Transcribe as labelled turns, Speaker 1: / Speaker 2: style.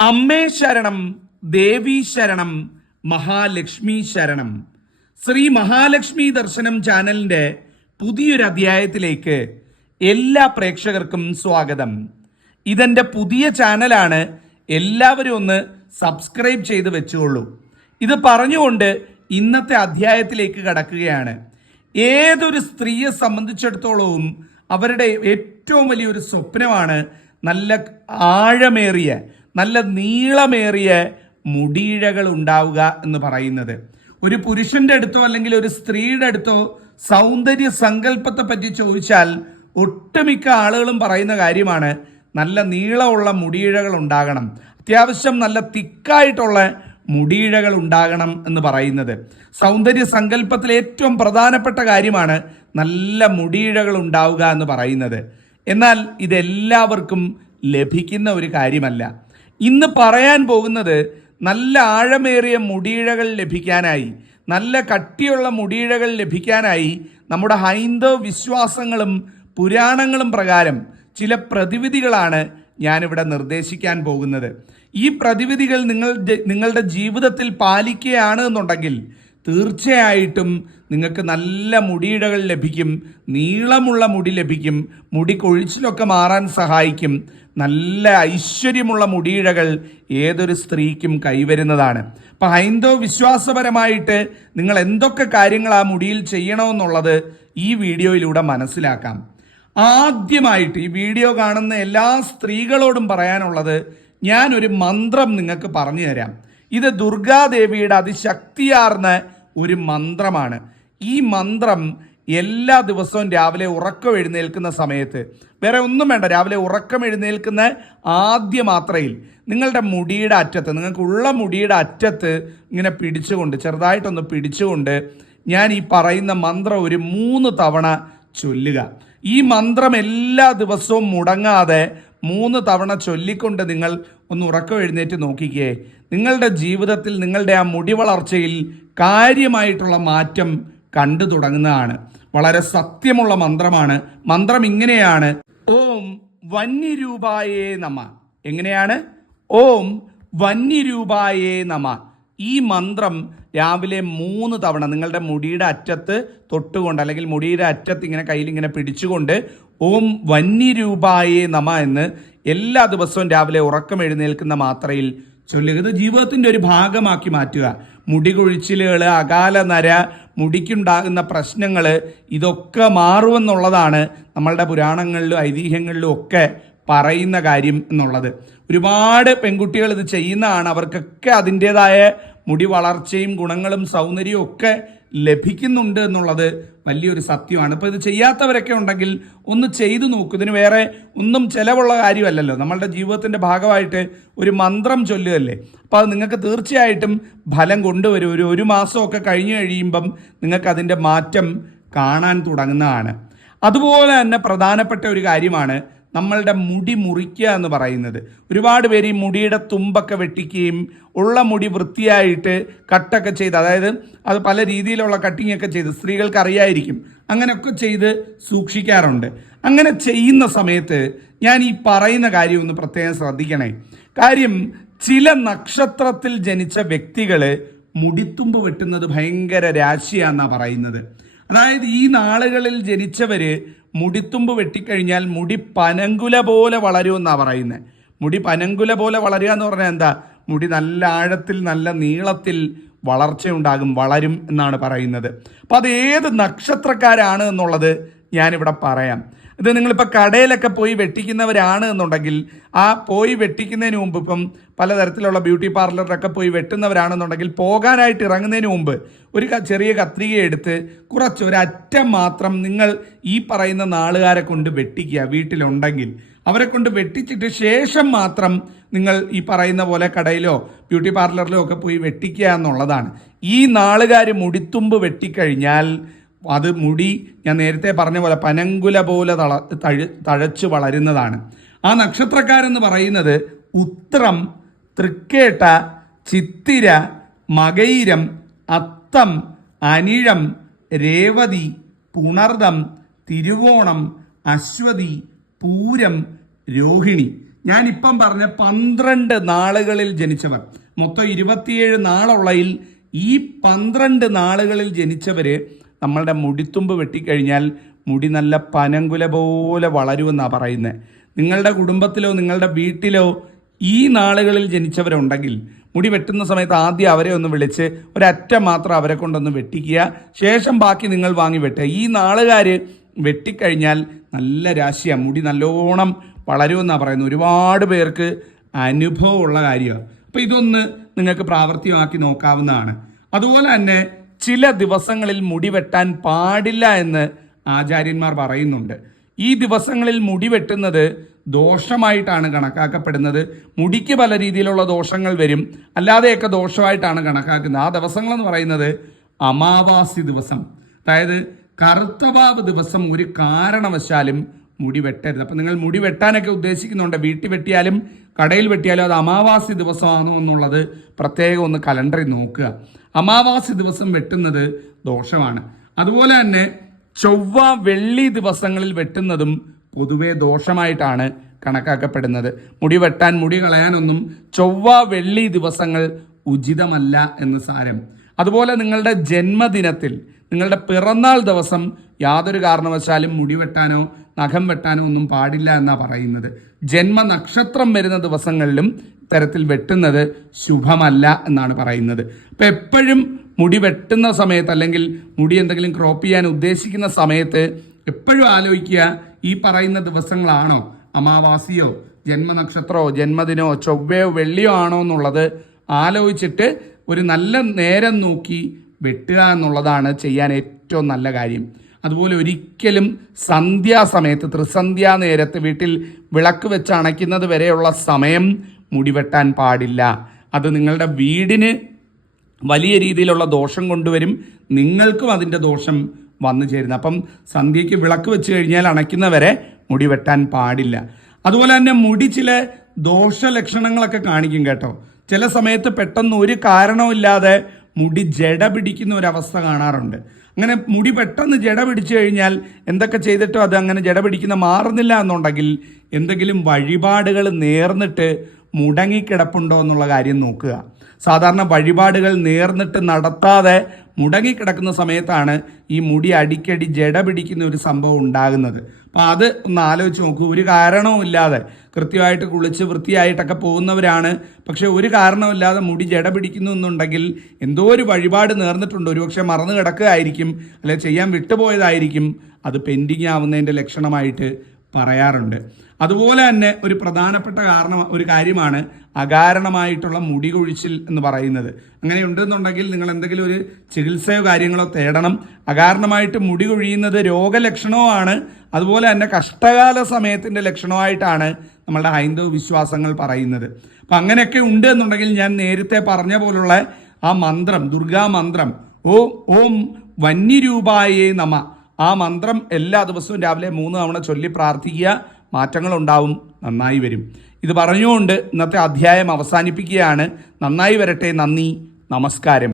Speaker 1: അമ്മേ ശരണം ദേവി ശരണം മഹാലക്ഷ്മി ശരണം. ശ്രീ മഹാലക്ഷ്മി ദർശനം ചാനലിന്റെ പുതിയൊരു അധ്യായത്തിലേക്ക് എല്ലാ പ്രേക്ഷകർക്കും സ്വാഗതം. ഇതെന്റെ പുതിയ ചാനലാണ് എല്ലാവരും ഒന്ന് സബ്സ്ക്രൈബ് ചെയ്ത് വെച്ചുകൊള്ളൂ. ഇത് പറഞ്ഞുകൊണ്ട് ഇന്നത്തെ അധ്യായത്തിലേക്ക് കടക്കുകയാണ്. ഏതൊരു സ്ത്രീയെ സംബന്ധിച്ചിടത്തോളവും അവരുടെ ഏറ്റവും വലിയൊരു സ്വപ്നമാണ് നല്ല ആഴമേറിയ നല്ല നീളമേറിയ മുടിയിഴകൾ ഉണ്ടാവുക എന്ന് പറയുന്നത്. ഒരു പുരുഷന്റെ അടുത്തോ അല്ലെങ്കിൽ ഒരു സ്ത്രീയുടെ അടുത്തോ സൗന്ദര്യ സങ്കല്പത്തെ പറ്റി ചോദിച്ചാൽ ഒട്ടുമിക്ക ആളുകളും പറയുന്ന കാര്യമാണ് നല്ല നീളമുള്ള മുടിയിഴകൾ ഉണ്ടാകണം. അത്യാവശ്യം നല്ല തിക്കായിട്ടുള്ള മുടിയിഴകൾ ഉണ്ടാകണം എന്ന് പറയുന്നത്. സൗന്ദര്യ സങ്കല്പത്തിൽ ഏറ്റവും പ്രധാനപ്പെട്ട കാര്യമാണ് നല്ല മുടിയിഴകൾ ഉണ്ടാവുക എന്ന് പറയുന്നത്. എന്നാൽ ഇതെല്ലാവർക്കും ലഭിക്കുന്ന ഒരു കാര്യമല്ല. ഇന്ന് പറയാൻ പോകുന്നത് നല്ല ആഴമേറിയ മുടിയിഴകൾ ലഭിക്കാനായി നല്ല കട്ടിയുള്ള മുടിയിഴകൾ ലഭിക്കാനായി നമ്മുടെ ഹൈന്ദവ വിശ്വാസങ്ങളും പുരാണങ്ങളും പ്രകാരം ചില പ്രതിവിധികളാണ് ഞാനിവിടെ നിർദ്ദേശിക്കാൻ പോകുന്നത്. ഈ പ്രതിവിധികൾ നിങ്ങൾ നിങ്ങളുടെ ജീവിതത്തിൽ പാലിക്കുകയാണ് എന്നുണ്ടെങ്കിൽ തീർച്ചയായിട്ടും നിങ്ങൾക്ക് നല്ല മുടിയിടകൾ ലഭിക്കും നീളമുള്ള മുടി ലഭിക്കും മുടി കൊഴിച്ചിലൊക്കെ മാറാൻ സഹായിക്കും നല്ല ഐശ്വര്യമുള്ള മുടിയിഴകൾ ഏതൊരു സ്ത്രീക്കും കൈവരുന്നതാണ്. അപ്പം ഹൈന്ദവ വിശ്വാസപരമായിട്ട് നിങ്ങൾ എന്തൊക്കെ കാര്യങ്ങൾ ആ മുടിയിൽ ചെയ്യണമെന്നുള്ളത് ഈ വീഡിയോയിലൂടെ മനസ്സിലാക്കാം. ആദ്യമായിട്ട് ഈ വീഡിയോ കാണുന്ന എല്ലാ സ്ത്രീകളോടും പറയാനുള്ളത് ഞാൻ ഒരു മന്ത്രം നിങ്ങൾക്ക് പറഞ്ഞു തരാം. ഇത് ദുർഗാദേവിയുടെ അതിശക്തിയാർന്ന ഒരു മന്ത്രമാണ്. ഈ മന്ത്രം എല്ലാ ദിവസവും രാവിലെ ഉറക്കം എഴുന്നേൽക്കുന്ന സമയത്ത്. വേറെ ഒന്നും വേണ്ട രാവിലെ ഉറക്കം എഴുന്നേൽക്കുന്ന ആദ്യ മാത്രയിൽ നിങ്ങളുടെ മുടിയുടെ അറ്റത്ത് നിങ്ങൾക്കുള്ള മുടിയുടെ അറ്റത്ത് ഇങ്ങനെ പിടിച്ചുകൊണ്ട് ചെറുതായിട്ടൊന്ന് പിടിച്ചുകൊണ്ട് ഞാൻ ഈ പറയുന്ന മന്ത്രം ഒരു മൂന്ന് തവണ ചൊല്ലുക. ഈ മന്ത്രം എല്ലാ ദിവസവും മുടങ്ങാതെ മൂന്ന് തവണ ചൊല്ലിക്കൊണ്ട് നിങ്ങൾ ഒന്ന് ഉറക്കം എഴുന്നേറ്റ് നോക്കിക്കേ. നിങ്ങളുടെ ജീവിതത്തിൽ നിങ്ങളുടെ ആ മുടി വളർച്ചയിൽ കാര്യമായിട്ടുള്ള മാറ്റം കണ്ടു തുടങ്ങുന്നതാണ്. വളരെ സത്യമുള്ള മന്ത്രമാണ്. മന്ത്രം ഇങ്ങനെയാണ്. ഓം വന്യരൂപായേ നമ. എങ്ങനെയാണ്? ഓം വന്യരൂപായേ നമ. ഈ മന്ത്രം രാവിലെ മൂന്ന് തവണ നിങ്ങളുടെ മുടിയുടെ അറ്റത്ത് തൊട്ടുകൊണ്ട് അല്ലെങ്കിൽ മുടിയുടെ അറ്റത്ത് ഇങ്ങനെ കയ്യിൽ ഇങ്ങനെ പിടിച്ചുകൊണ്ട് ഓം വന്യരൂപായേ നമ എന്ന് എല്ലാ ദിവസവും രാവിലെ ഉറക്കം എഴുന്നേൽക്കുന്ന മാത്രയിൽ ചൊല്ലുക. ഇത് ജീവിതത്തിന്റെ ഒരു ഭാഗമാക്കി മാറ്റുക. മുടി കൊഴിച്ചിലുകൾ അകാല നര മുടിക്കുണ്ടാകുന്ന പ്രശ്നങ്ങൾ ഇതൊക്കെ മാറുമെന്നുള്ളതാണ് നമ്മളുടെ പുരാണങ്ങളിലും ഐതിഹ്യങ്ങളിലും ഒക്കെ പറയുന്ന കാര്യം എന്നുള്ളത്. ഒരുപാട് പെൺകുട്ടികൾ ഇത് ചെയ്യുന്നതാണ്. അവർക്കൊക്കെ അതിന്റേതായ മുടി വളർച്ചയും ഗുണങ്ങളും സൗന്ദര്യവും ഒക്കെ ലഭിക്കുന്നുണ്ട് എന്നുള്ളത് വലിയൊരു സത്യമാണ്. ഇപ്പോൾ ഇത് ചെയ്യാത്തവരൊക്കെ ഉണ്ടെങ്കിൽ ഒന്ന് ചെയ്തു നോക്കും. ഇതിന് വേറെ ഒന്നും ചിലവുള്ള കാര്യമല്ലല്ലോ. നമ്മളുടെ ജീവിതത്തിന്റെ ഭാഗമായിട്ട് ഒരു മന്ത്രം ചൊല്ലുകയല്ലേ. അപ്പോൾ അത് നിങ്ങൾക്ക് തീർച്ചയായിട്ടും ഫലം കൊണ്ടുവരും. ഒരു ഒരു മാസമൊക്കെ കഴിഞ്ഞു കഴിയുമ്പം നിങ്ങൾക്കതിന്റെ മാറ്റം കാണാൻ തുടങ്ങുന്നതാണ്. അതുപോലെ തന്നെ പ്രധാനപ്പെട്ട ഒരു കാര്യമാണ് നമ്മളുടെ മുടി മുറിക്കുക എന്ന് പറയുന്നത്. ഒരുപാട് പേര് ഈ മുടിയുടെ തുമ്പൊക്കെ വെട്ടിക്കുകയും ഉള്ള മുടി വൃത്തിയായിട്ട് കട്ടൊക്കെ ചെയ്ത് അതായത് അത് പല രീതിയിലുള്ള കട്ടിങ് ഒക്കെ ചെയ്ത് സ്ത്രീകൾക്ക് അറിയായിരിക്കും അങ്ങനെയൊക്കെ ചെയ്ത് സൂക്ഷിക്കാറുണ്ട്. അങ്ങനെ ചെയ്യുന്ന സമയത്ത് ഞാൻ ഈ പറയുന്ന കാര്യം ഒന്ന് പ്രത്യേകം ശ്രദ്ധിക്കണേ. കാര്യം ചില നക്ഷത്രത്തിൽ ജനിച്ച വ്യക്തികൾ മുടിത്തുമ്പ് വെട്ടുന്നത് ഭയങ്കര രാശിയാന്നാണ് പറയുന്നത്. അതായത് ഈ നാളുകളിൽ ജനിച്ചവര് മുടിത്തുമ്പ് വെട്ടിക്കഴിഞ്ഞാൽ മുടി പനങ്കുല പോലെ വളരുമെന്നാണ് പറയുന്നത് മുടി പനങ്കുല പോലെ വളരുക എന്ന് പറഞ്ഞാൽ എന്താ? മുടി നല്ല ആഴത്തിൽ നല്ല നീളത്തിൽ വളർച്ചയുണ്ടാകും വളരും എന്നാണ് പറയുന്നത്. അപ്പം അത് ഏത് നക്ഷത്രക്കാരാണ് എന്നുള്ളത് ഞാനിവിടെ പറയാം. ഇത് നിങ്ങളിപ്പോൾ കടയിലൊക്കെ പോയി വെട്ടിക്കുന്നവരാണ് എന്നുണ്ടെങ്കിൽ ആ പോയി വെട്ടിക്കുന്നതിന് മുമ്പ് ഇപ്പം പലതരത്തിലുള്ള ബ്യൂട്ടി പാർലറിലൊക്കെ പോയി വെട്ടുന്നവരാണെന്നുണ്ടെങ്കിൽ പോകാനായിട്ട് ഇറങ്ങുന്നതിന് മുമ്പ് ഒരു ചെറിയ കത്രിക എടുത്ത് കുറച്ച് ഒരറ്റം മാത്രം നിങ്ങൾ ഈ പറയുന്ന നാളുകാരെ കൊണ്ട് വെട്ടിക്കുക വീട്ടിലുണ്ടെങ്കിൽ. അവരെ കൊണ്ട് വെട്ടിച്ചിട്ട് ശേഷം മാത്രം നിങ്ങൾ ഈ പറയുന്ന പോലെ കടയിലോ ബ്യൂട്ടി പാർലറിലോ ഒക്കെ പോയി വെട്ടിക്കുക എന്നുള്ളതാണ്. ഈ നാളുകാർ മുടിത്തുമ്പ് വെട്ടിക്കഴിഞ്ഞാൽ അത് മുടി ഞാൻ നേരത്തെ പറഞ്ഞ പോലെ പനങ്കുല പോലെ തള തഴ തഴച്ചു വളരുന്നതാണ്. ആ നക്ഷത്രക്കാരെന്ന് പറയുന്നത് ഉത്രം തൃക്കേട്ട ചിത്തിര മകൈരം അത്തം അനിഴം രേവതി പുണർദം തിരുവോണം അശ്വതി പൂരം രോഹിണി. ഞാനിപ്പം പറഞ്ഞ പന്ത്രണ്ട് നാളുകളിൽ ജനിച്ചവർ. മൊത്തം ഇരുപത്തിയേഴ് നാളുള്ളയിൽ ഈ പന്ത്രണ്ട് നാളുകളിൽ ജനിച്ചവര് നമ്മളുടെ മുടിത്തുമ്പ് വെട്ടിക്കഴിഞ്ഞാൽ മുടി നല്ല പനങ്കുല പോലെ വളരുമെന്നാണ് പറയുന്നത് നിങ്ങളുടെ കുടുംബത്തിലോ നിങ്ങളുടെ വീട്ടിലോ ഈ നാളുകളിൽ ജനിച്ചവരുണ്ടെങ്കിൽ മുടി വെട്ടുന്ന സമയത്ത് ആദ്യം അവരെ ഒന്ന് വിളിച്ച് ഒരറ്റം മാത്രം അവരെ കൊണ്ടൊന്ന് വെട്ടിക്കുക. ശേഷം ബാക്കി നിങ്ങൾ വാങ്ങി വെട്ടുക. ഈ നാളുകാർ വെട്ടിക്കഴിഞ്ഞാൽ നല്ല രാശിയാണ് മുടി നല്ലോണം വളരുമെന്നാണ് പറയുന്നത് ഒരുപാട് പേർക്ക് അനുഭവമുള്ള കാര്യമാണ് അപ്പോൾ ഇതൊന്ന് നിങ്ങൾക്ക് പ്രാവർത്തികമാക്കി നോക്കാവുന്നതാണ്. അതുപോലെ തന്നെ ചില ദിവസങ്ങളിൽ മുടി വെട്ടാൻ പാടില്ല എന്ന് ആചാര്യന്മാർ പറയുന്നുണ്ട്. ഈ ദിവസങ്ങളിൽ മുടി വെട്ടുന്നത് ദോഷമായിട്ടാണ് കണക്കാക്കപ്പെടുന്നത്. മുടിക്ക് പല രീതിയിലുള്ള ദോഷങ്ങൾ വരും. അല്ലാതെയൊക്കെ ദോഷമായിട്ടാണ് കണക്കാക്കുന്നത്. ആ ദിവസങ്ങളെന്ന് പറയുന്നത് അമാവാസി ദിവസം. അതായത് കറുത്തവാവ് ദിവസം ഒരു കാരണവശാലും മുടി വെട്ടരുത്. അപ്പം നിങ്ങൾ മുടി വെട്ടാനൊക്കെ ഉദ്ദേശിക്കുന്നുണ്ട്. വീട്ടിൽ വെട്ടിയാലും കടയിൽ വെട്ടിയാലും അത് അമാവാസി ദിവസമാണോ എന്നുള്ളത് പ്രത്യേകം ഒന്ന് കലണ്ടറിൽ നോക്കുക. അമാവാസി ദിവസം വെട്ടുന്നത് ദോഷമാണ്. അതുപോലെ തന്നെ ചൊവ്വ വെള്ളി ദിവസങ്ങളിൽ വെട്ടുന്നതും പൊതുവെ ദോഷമായിട്ടാണ് കണക്കാക്കപ്പെടുന്നത്. മുടി വെട്ടാൻ മുടി കളയാനൊന്നും ചൊവ്വ വെള്ളി ദിവസങ്ങൾ ഉചിതമല്ല എന്ന് സാരം. അതുപോലെ നിങ്ങളുടെ ജന്മദിനത്തിൽ നിങ്ങളുടെ പിറന്നാൾ ദിവസം യാതൊരു കാരണവശാലും മുടി വെട്ടാനോ നഖം വെട്ടാനും ഒന്നും പാടില്ല എന്നാണ് പറയുന്നത്. ജന്മനക്ഷത്രം വരുന്ന ദിവസങ്ങളിലും തരത്തിൽ വെട്ടുന്നത് ശുഭമല്ല എന്നാണ് പറയുന്നത്. അപ്പം എപ്പോഴും മുടി വെട്ടുന്ന സമയത്ത് അല്ലെങ്കിൽ മുടി എന്തെങ്കിലും ക്രോപ്പ് ചെയ്യാൻ ഉദ്ദേശിക്കുന്ന സമയത്ത് എപ്പോഴും ആലോചിക്കുക ഈ പറയുന്ന ദിവസങ്ങളാണോ? അമാവാസിയോ ജന്മനക്ഷത്രമോ ജന്മദിനോ ചൊവ്വയോ വെള്ളിയോ ആണോ എന്നുള്ളത് ആലോചിച്ചിട്ട് ഒരു നല്ല നേരം നോക്കി വെട്ടുക എന്നുള്ളതാണ് ചെയ്യാൻ ഏറ്റവും നല്ല കാര്യം. അതുപോലെ ഒരിക്കലും സന്ധ്യാസമയത്ത് ത്രിസന്ധ്യാ നേരത്ത് വീട്ടിൽ വിളക്ക് വെച്ച് അണയ്ക്കുന്നത് വരെയുള്ള സമയം മുടിവെട്ടാൻ പാടില്ല. അത് നിങ്ങളുടെ വീടിന് വലിയ രീതിയിലുള്ള ദോഷം കൊണ്ടുവരും. നിങ്ങൾക്കും അതിന്റെ ദോഷം വന്നു ചേരുന്നത് അപ്പം സന്ധ്യയ്ക്ക് വിളക്ക് വെച്ച് കഴിഞ്ഞാൽ അണയ്ക്കുന്നവരെ മുടി വെട്ടാൻ പാടില്ല. അതുപോലെ തന്നെ മുടി ചില ദോഷലക്ഷണങ്ങളൊക്കെ കാണിക്കും കേട്ടോ. ചില സമയത്ത് പെട്ടെന്ന് ഒരു കാരണവുമില്ലാതെ മുടി ജട പിടിക്കുന്ന ഒരവസ്ഥ കാണാറുണ്ട്. അങ്ങനെ മുടി പെട്ടെന്ന് ജട പിടിച്ചു കഴിഞ്ഞാൽ എന്തൊക്കെ ചെയ്തിട്ടോ അത് അങ്ങനെ ജട പിടിക്കുന്ന മാറുന്നില്ല എന്നുണ്ടെങ്കിൽ എന്തെങ്കിലും വഴിപാടുകൾ നേർന്നിട്ട് മുടങ്ങിക്കിടപ്പുണ്ടോ എന്നുള്ള കാര്യം നോക്കുക. സാധാരണ വഴിപാടുകൾ നേർന്നിട്ട് നടത്താതെ മുടങ്ങിക്കിടക്കുന്ന സമയത്താണ് ഈ മുടി അടിക്കടി ജട പിടിക്കുന്ന ഒരു സംഭവം ഉണ്ടാകുന്നത്. അപ്പം അത് ഒന്ന് ആലോചിച്ച് നോക്കൂ. ഒരു കാരണവുമില്ലാതെ കൃത്യമായിട്ട് കുളിച്ച് വൃത്തിയായിട്ടൊക്കെ പോകുന്നവരാണ്. പക്ഷേ ഒരു കാരണവുമില്ലാതെ മുടി ജട പിടിക്കുന്നു എന്നുണ്ടെങ്കിൽ എന്തോ ഒരു വഴിപാട് നേർന്നിട്ടുണ്ട്. ഒരുപക്ഷെ മറന്നു കിടക്കുകയായിരിക്കും. അല്ലെ ചെയ്യാൻ വിട്ടുപോയതായിരിക്കും. അത് പെൻഡിങ് ആവുന്നതിന്റെ ലക്ഷണമായിട്ട് പറയാറുണ്ട്. അതുപോലെ തന്നെ ഒരു പ്രധാനപ്പെട്ട കാരണം ഒരു കാര്യമാണ് അകാരണമായിട്ടുള്ള മുടി കൊഴിച്ചിൽ എന്ന് പറയുന്നത്. അങ്ങനെ ഉണ്ടെന്നുണ്ടെങ്കിൽ നിങ്ങൾ എന്തെങ്കിലും ഒരു ചികിത്സയോ കാര്യങ്ങളോ തേടണം. അകാരണമായിട്ട് മുടി കൊഴിയുന്നത് രോഗലക്ഷണവും ആണ് അതുപോലെ തന്നെ കഷ്ടകാല സമയത്തിന്റെ ലക്ഷണമായിട്ടാണ് നമ്മളുടെ ഹൈന്ദവ വിശ്വാസങ്ങൾ പറയുന്നത്. അപ്പം അങ്ങനെയൊക്കെ ഉണ്ട് എന്നുണ്ടെങ്കിൽ ഞാൻ നേരത്തെ പറഞ്ഞ പോലുള്ള ആ മന്ത്രം ദുർഗാ മന്ത്രം ഓ ഓം വന്യരൂപായേ നമ. ആ മന്ത്രം എല്ലാ ദിവസവും രാവിലെ മൂന്ന് തവണ ചൊല്ലി പ്രാർത്ഥിക്കുക. മാറ്റങ്ങൾ ഉണ്ടാവും നന്നായി വരും. ഇത് പറഞ്ഞുകൊണ്ട് ഇന്നത്തെ അധ്യായം അവസാനിപ്പിക്കുകയാണ്. നന്നായി വരട്ടെ നന്ദി നമസ്കാരം.